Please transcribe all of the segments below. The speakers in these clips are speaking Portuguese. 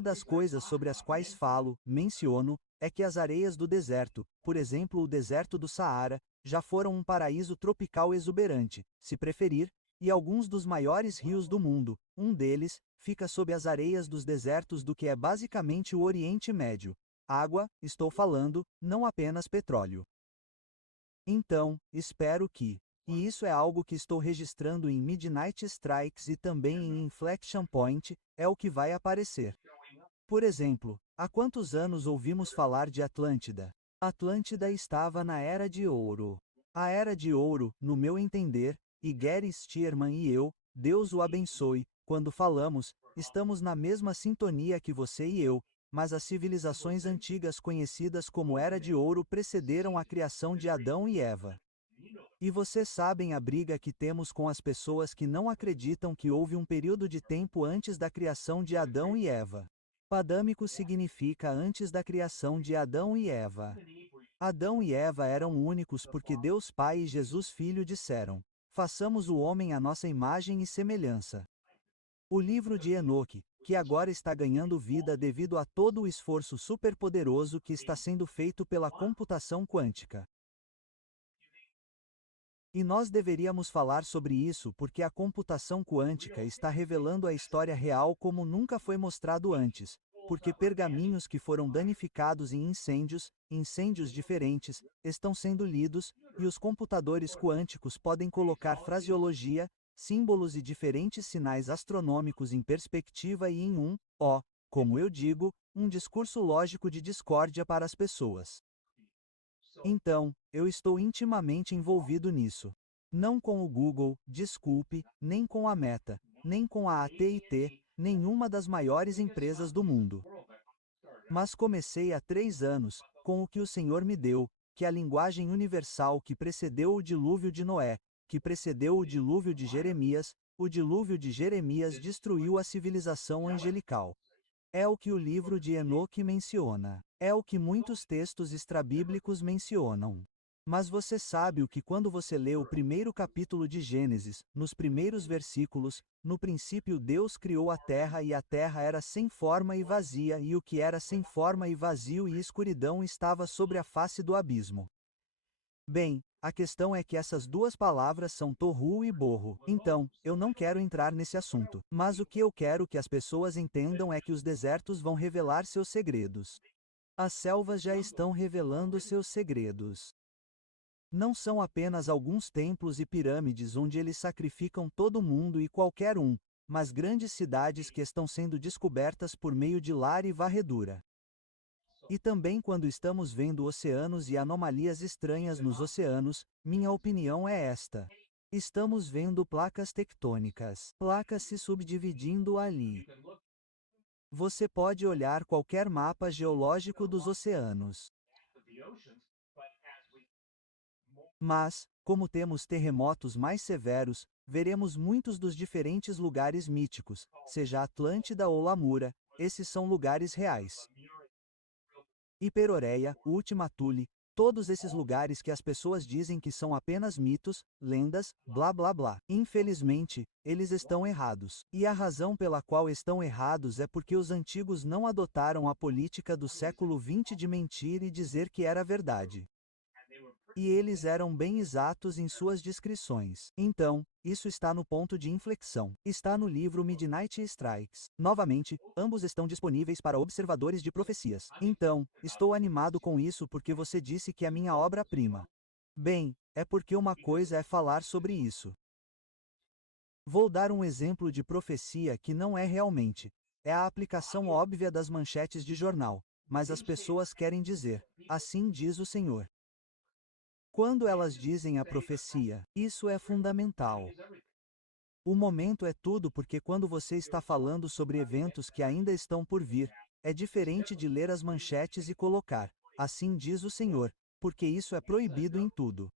Uma das coisas sobre as quais menciono, é que as areias do deserto, por exemplo o deserto do Saara, já foram um paraíso tropical exuberante, se preferir, e alguns dos maiores rios do mundo, um deles, fica sob as areias dos desertos do que é basicamente o Oriente Médio. Água, estou falando, não apenas petróleo. Então, espero que. E isso é algo que estou registrando em Midnight Strikes e também em Inflection Point, é o que vai aparecer. Por exemplo, há quantos anos ouvimos falar de Atlântida? Atlântida estava na Era de Ouro. A Era de Ouro, no meu entender, e Gary Stearman e eu, Deus o abençoe, quando falamos, estamos na mesma sintonia que você e eu, mas as civilizações antigas conhecidas como Era de Ouro precederam a criação de Adão e Eva. E vocês sabem a briga que temos com as pessoas que não acreditam que houve um período de tempo antes da criação de Adão e Eva. Padâmico significa antes da criação de Adão e Eva. Adão e Eva eram únicos porque Deus Pai e Jesus Filho disseram: façamos o homem à nossa imagem e semelhança. O livro de Enoque, que agora está ganhando vida devido a todo o esforço superpoderoso que está sendo feito pela computação quântica. E nós deveríamos falar sobre isso porque a computação quântica está revelando a história real como nunca foi mostrado antes, porque pergaminhos que foram danificados em incêndios diferentes, estão sendo lidos, e os computadores quânticos podem colocar fraseologia, símbolos e diferentes sinais astronômicos em perspectiva e em como eu digo, um discurso lógico de discórdia para as pessoas. Então, eu estou intimamente envolvido nisso. Não com o Google, desculpe, nem com a Meta, nem com a AT&T, nenhuma das maiores empresas do mundo. Mas comecei há 3 anos, com o que o Senhor me deu, que é a linguagem universal que precedeu o dilúvio de Noé, que precedeu o dilúvio de Jeremias, o dilúvio de Jeremias destruiu a civilização angelical. É o que o livro de Enoque menciona. É o que muitos textos extrabíblicos mencionam. Mas você sabe o que quando você lê o primeiro capítulo de Gênesis, nos primeiros versículos, no princípio Deus criou a terra e a terra era sem forma e vazia e o que era sem forma e vazio e escuridão estava sobre a face do abismo. Bem, a questão é que essas duas palavras são torru e borro, então, eu não quero entrar nesse assunto. Mas o que eu quero que as pessoas entendam é que os desertos vão revelar seus segredos. As selvas já estão revelando seus segredos. Não são apenas alguns templos e pirâmides onde eles sacrificam todo mundo e qualquer um, mas grandes cidades que estão sendo descobertas por meio de lar e varredura. E também quando estamos vendo oceanos e anomalias estranhas nos oceanos, minha opinião é esta. Estamos vendo placas tectônicas, placas se subdividindo ali. Você pode olhar qualquer mapa geológico dos oceanos. Mas, como temos terremotos mais severos, veremos muitos dos diferentes lugares míticos, seja Atlântida ou Lamura, esses são lugares reais. Hiperoreia, Ultima Thule, todos esses lugares que as pessoas dizem que são apenas mitos, lendas, blá blá blá. Infelizmente, eles estão errados. E a razão pela qual estão errados é porque os antigos não adotaram a política do século XX de mentir e dizer que era verdade. E eles eram bem exatos em suas descrições. Então, isso está no ponto de inflexão. Está no livro Midnight Strikes. Novamente, ambos estão disponíveis para observadores de profecias. Então, estou animado com isso porque você disse que é minha obra-prima. Bem, é porque uma coisa é falar sobre isso. Vou dar um exemplo de profecia que não é realmente. É a aplicação óbvia das manchetes de jornal. Mas as pessoas querem dizer, assim diz o Senhor. Quando elas dizem a profecia, isso é fundamental. O momento é tudo porque quando você está falando sobre eventos que ainda estão por vir, é diferente de ler as manchetes e colocar, assim diz o Senhor, porque isso é proibido em tudo.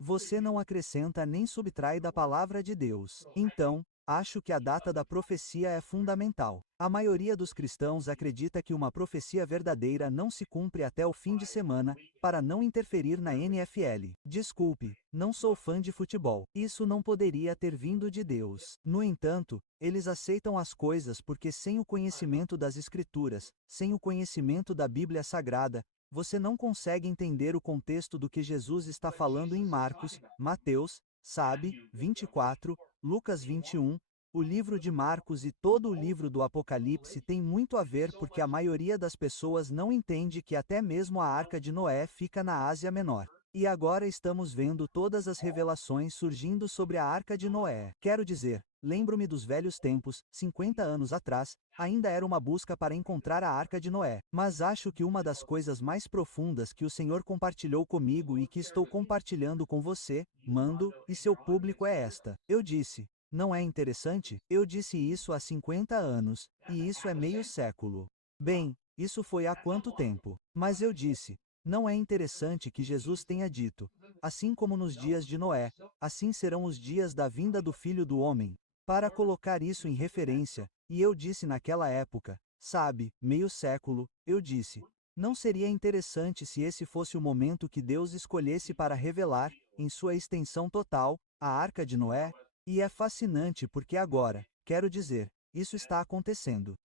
Você não acrescenta nem subtrai da palavra de Deus. Então, acho que a data da profecia é fundamental. A maioria dos cristãos acredita que uma profecia verdadeira não se cumpre até o fim de semana, para não interferir na NFL. Desculpe, não sou fã de futebol. Isso não poderia ter vindo de Deus. No entanto, eles aceitam as coisas porque sem o conhecimento das Escrituras, sem o conhecimento da Bíblia Sagrada, você não consegue entender o contexto do que Jesus está falando em Marcos, Mateus, sabe, 24, Lucas 21, o livro de Marcos e todo o livro do Apocalipse tem muito a ver porque a maioria das pessoas não entende que até mesmo a Arca de Noé fica na Ásia Menor. E agora estamos vendo todas as revelações surgindo sobre a Arca de Noé. Quero dizer, lembro-me dos velhos tempos, 50 anos atrás, ainda era uma busca para encontrar a Arca de Noé. Mas acho que uma das coisas mais profundas que o Senhor compartilhou comigo e que estou compartilhando com você, Mando, e seu público é esta. Eu disse, não é interessante? Eu disse isso há 50 anos, e isso é meio século. Bem, isso foi há quanto tempo? Mas eu disse, não é interessante que Jesus tenha dito, assim como nos dias de Noé, assim serão os dias da vinda do Filho do Homem, para colocar isso em referência, e eu disse naquela época, sabe, meio século, eu disse, não seria interessante se esse fosse o momento que Deus escolhesse para revelar, em sua extensão total, a Arca de Noé? E é fascinante porque agora, quero dizer, isso está acontecendo.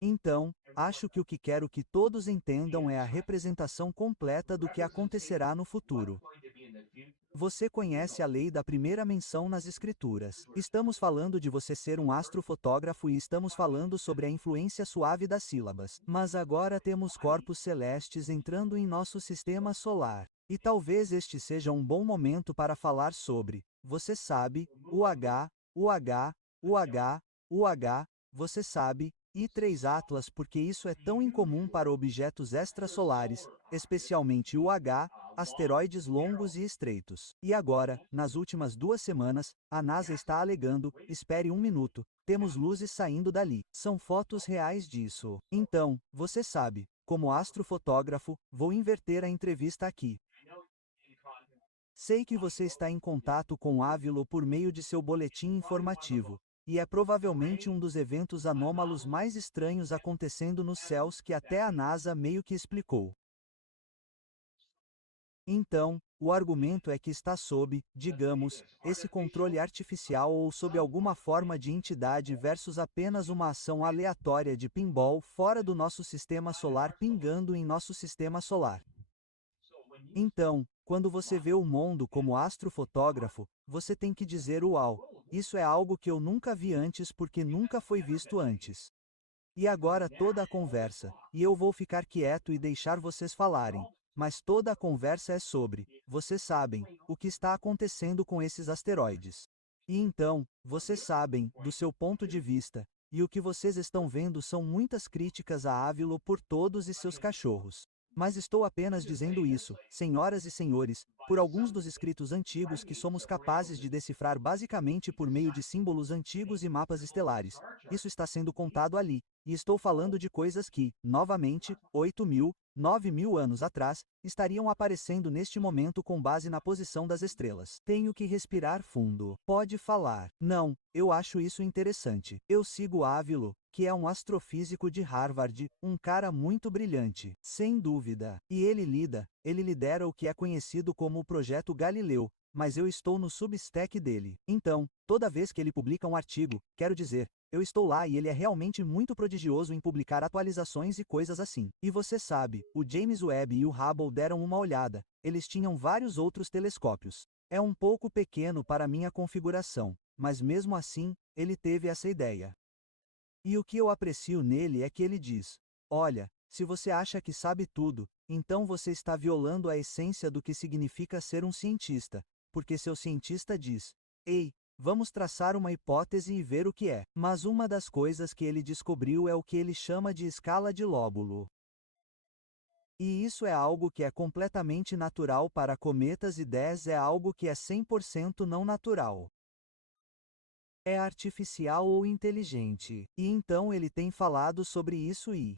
Então, acho que o que quero que todos entendam é a representação completa do que acontecerá no futuro. Você conhece a lei da primeira menção nas Escrituras. Estamos falando de você ser um astrofotógrafo e estamos falando sobre a influência suave das sílabas. Mas agora temos corpos celestes entrando em nosso sistema solar. E talvez este seja um bom momento para falar sobre, você sabe, o H, o H, o H, o H, você sabe, e 3 Atlas porque isso é tão incomum para objetos extrasolares, especialmente o H, asteroides longos e estreitos. E agora, nas últimas 2 semanas, a NASA está alegando, espere um minuto, temos luzes saindo dali. São fotos reais disso. Então, você sabe, como astrofotógrafo, vou inverter a entrevista aqui. Sei que você está em contato com Ávilo por meio de seu boletim informativo, e é provavelmente um dos eventos anômalos mais estranhos acontecendo nos céus que até a NASA meio que explicou. Então, o argumento é que está sob, digamos, esse controle artificial ou sob alguma forma de entidade versus apenas uma ação aleatória de pinball fora do nosso sistema solar pingando em nosso sistema solar. Então, quando você vê o mundo como astrofotógrafo, você tem que dizer uau, isso é algo que eu nunca vi antes porque nunca foi visto antes. E agora toda a conversa, e eu vou ficar quieto e deixar vocês falarem, mas toda a conversa é sobre, vocês sabem, o que está acontecendo com esses asteroides. E então, vocês sabem, do seu ponto de vista, e o que vocês estão vendo são muitas críticas a Ávilo por todos e seus cachorros. Mas estou apenas dizendo isso, senhoras e senhores, por alguns dos escritos antigos que somos capazes de decifrar basicamente por meio de símbolos antigos e mapas estelares. Isso está sendo contado ali, e estou falando de coisas que, novamente, 8.000, 9.000 anos atrás, estariam aparecendo neste momento com base na posição das estrelas. Tenho que respirar fundo. Pode falar. Não, eu acho isso interessante. Eu sigo Ávilo, que é um astrofísico de Harvard, um cara muito brilhante, sem dúvida. E ele lidera o que é conhecido como o Projeto Galileu, mas eu estou no Substack dele. Então, toda vez que ele publica um artigo, quero dizer, eu estou lá e ele é realmente muito prodigioso em publicar atualizações e coisas assim. E você sabe, o James Webb e o Hubble deram uma olhada, eles tinham vários outros telescópios. É um pouco pequeno para minha configuração, mas mesmo assim, ele teve essa ideia. E o que eu aprecio nele é que ele diz: olha, se você acha que sabe tudo, então você está violando a essência do que significa ser um cientista, porque seu cientista diz: ei, vamos traçar uma hipótese e ver o que é. Mas uma das coisas que ele descobriu é o que ele chama de escala de lóbulo. E isso é algo que é completamente natural para cometas e 10 é algo que é 100% não natural. É artificial ou inteligente. E então ele tem falado sobre isso e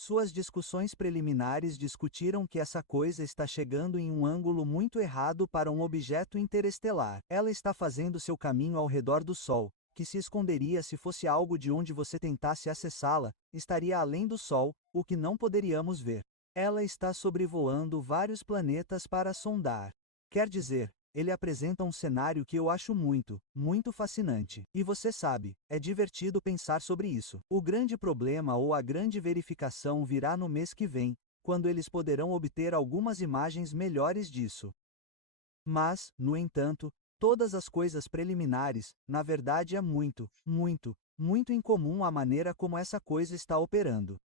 Suas discussões preliminares discutiram que essa coisa está chegando em um ângulo muito errado para um objeto interestelar. Ela está fazendo seu caminho ao redor do Sol, que se esconderia se fosse algo de onde você tentasse acessá-la, estaria além do Sol, o que não poderíamos ver. Ela está sobrevoando vários planetas para sondar. Quer dizer, ele apresenta um cenário que eu acho muito fascinante. E você sabe, é divertido pensar sobre isso. O grande problema ou a grande verificação virá no mês que vem, quando eles poderão obter algumas imagens melhores disso. Mas, no entanto, todas as coisas preliminares, na verdade é muito incomum a maneira como essa coisa está operando.